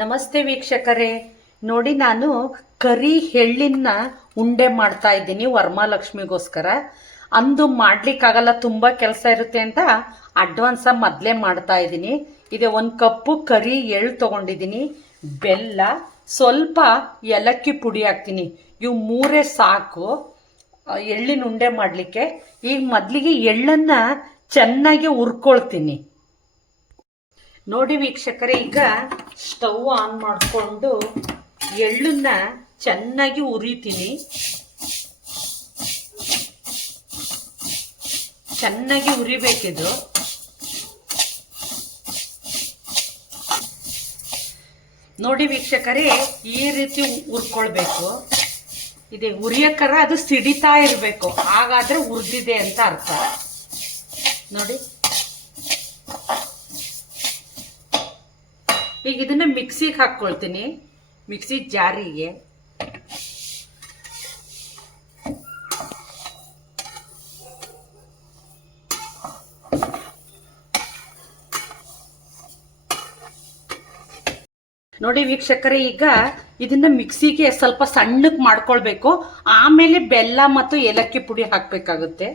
ನಮಸ್ತೆ ವೀಕ್ಷಕರೇ, ನೋಡಿ ನಾನು ಕರಿ ಎಳ್ಳಿನ ಉಂಡೆ ಮಾಡ್ತಾ ಇದ್ದೀನಿ ವರಮಹಾಲಕ್ಷ್ಮಿಗೋಸ್ಕರ. ಅಂದು ಮಾಡ್ಲಿಕ್ಕಾಗಲ್ಲ, ತುಂಬ ಕೆಲಸ ಇರುತ್ತೆ ಅಂತ ಅಡ್ವಾನ್ಸ್ ಮೊದಲೇ ಮಾಡ್ತಾ ಇದ್ದೀನಿ. ಇದೆ 1 ಕಪ್ಪು ಕರಿ ಎಳ್ಳು ತೊಗೊಂಡಿದ್ದೀನಿ, ಬೆಲ್ಲ, ಸ್ವಲ್ಪ ಏಲಕ್ಕಿ ಪುಡಿ ಹಾಕ್ತೀನಿ. ಇವು 3 ಸಾಕು ಎಳ್ಳಿನ ಉಂಡೆ ಮಾಡಲಿಕ್ಕೆ. ಈಗ ಮೊದಲಿಗೆ ಎಳ್ಳನ್ನು ಚೆನ್ನಾಗಿ ಹುರ್ಕೊಳ್ತೀನಿ. ನೋಡಿ ವೀಕ್ಷಕರೇ, ಈಗ ಸ್ಟವ್ ಆನ್ ಮಾಡಿಕೊಂಡು ಎಳ್ಳನ್ನ ಚೆನ್ನಾಗಿ ಹುರಿತೀನಿ. ಚೆನ್ನಾಗಿ ಹುರಿಬೇಕಿದು. ನೋಡಿ ವೀಕ್ಷಕರೇ, ಈ ರೀತಿ ಹುರ್ಕೊಳ್ಬೇಕು. ಇದೆ ಹುರಿಯಕರ ಅದು ಸಿಡಿತಾ ಇರಬೇಕು, ಹಾಗಾದ್ರೆ ಹುರಿದಿದೆ ಅಂತ ಅರ್ಥ. ನೋಡಿ, ಈಗ ಇದನ್ನ ಮಿಕ್ಸಿಗೆ ಹಾಕ್ಕೊಳ್ತೀನಿ, ಮಿಕ್ಸಿ ಜಾರಿಗೆ. ನೋಡಿ ವೀಕ್ಷಕರೇ, ಈಗ ಇದನ್ನ ಮಿಕ್ಸಿಗೆ ಸ್ವಲ್ಪ ಸಣ್ಣಕ್ಕೆ ಮಾಡ್ಕೊಳ್ಬೇಕು. ಆಮೇಲೆ ಬೆಲ್ಲ ಮತ್ತು ಏಲಕ್ಕಿ ಪುಡಿ ಹಾಕಬೇಕಾಗುತ್ತೆ.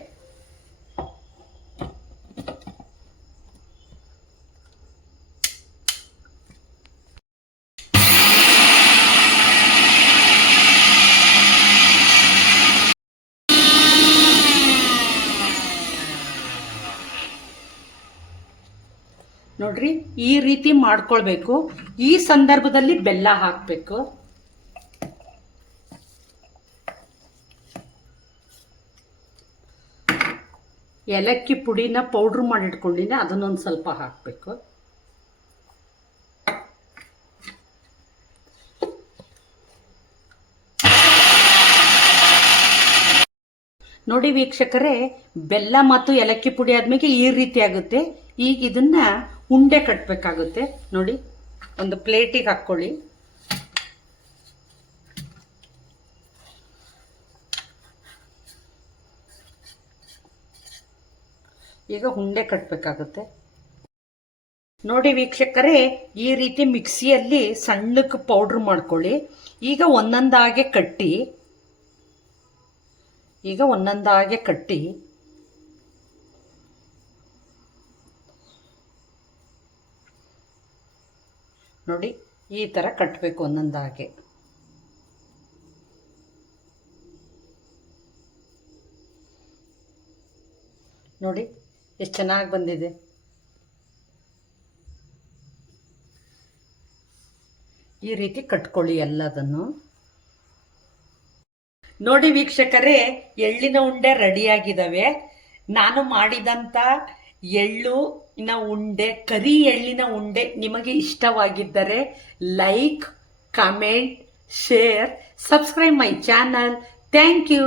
ನೋಡ್ರಿ, ಈ ರೀತಿ ಮಾಡ್ಕೊಳ್ಬೇಕು. ಈ ಸಂದರ್ಭದಲ್ಲಿ ಬೆಲ್ಲ ಹಾಕಬೇಕು. ಏಲಕ್ಕಿ ಪುಡಿನ ಪೌಡ್ರ್ ಮಾಡಿ ಇಟ್ಕೊಂಡಿನಿ, ಅದನ್ನೊಂದು ಸ್ವಲ್ಪ ಹಾಕಬೇಕು. ನೋಡಿ ವೀಕ್ಷಕರೇ, ಬೆಲ್ಲ ಮತ್ತು ಏಲಕ್ಕಿ ಪುಡಿ ಆದ್ಮೇಲೆ ಈ ರೀತಿ ಆಗುತ್ತೆ. ಈಗ ಇದನ್ನ ಉಂಡೆ ಕಟ್ಟಬೇಕಾಗುತ್ತೆ. ನೋಡಿ, ಒಂದು ಪ್ಲೇಟಿಗೆ ಹಾಕ್ಕೊಳ್ಳಿ. ಈಗ ಉಂಡೆ ಕಟ್ಟಬೇಕಾಗುತ್ತೆ. ನೋಡಿ ವೀಕ್ಷಕರೇ, ಈ ರೀತಿ ಮಿಕ್ಸಿಯಲ್ಲಿ ಸಣ್ಣಕ್ಕೆ ಪೌಡ್ರ್ ಮಾಡ್ಕೊಳ್ಳಿ. ಈಗ ಒಂದೊಂದಾಗೆ ಕಟ್ಟಿ ನೋಡಿ, ಈ ಥರ ಕಟ್ಟಬೇಕು ಒಂದೊಂದಾಗೆ. ನೋಡಿ ಎಷ್ಟು ಚೆನ್ನಾಗಿ ಬಂದಿದೆ. ಈ ರೀತಿ ಕಟ್ಕೊಳ್ಳಿ ಎಲ್ಲದನ್ನು. ನೋಡಿ ವೀಕ್ಷಕರೇ, ಎಳ್ಳಿನ ಉಂಡೆ ರೆಡಿಯಾಗಿದ್ದಾವೆ. ನಾನು ಮಾಡಿದಂಥ ಎಳ್ಳಿನ ಉಂಡೆ, ಕರಿ ಎಳ್ಳಿನ ಉಂಡೆ ನಿಮಗೆ ಇಷ್ಟವಾಗಿದ್ದರೆ like, comment, share, subscribe my channel. Thank you.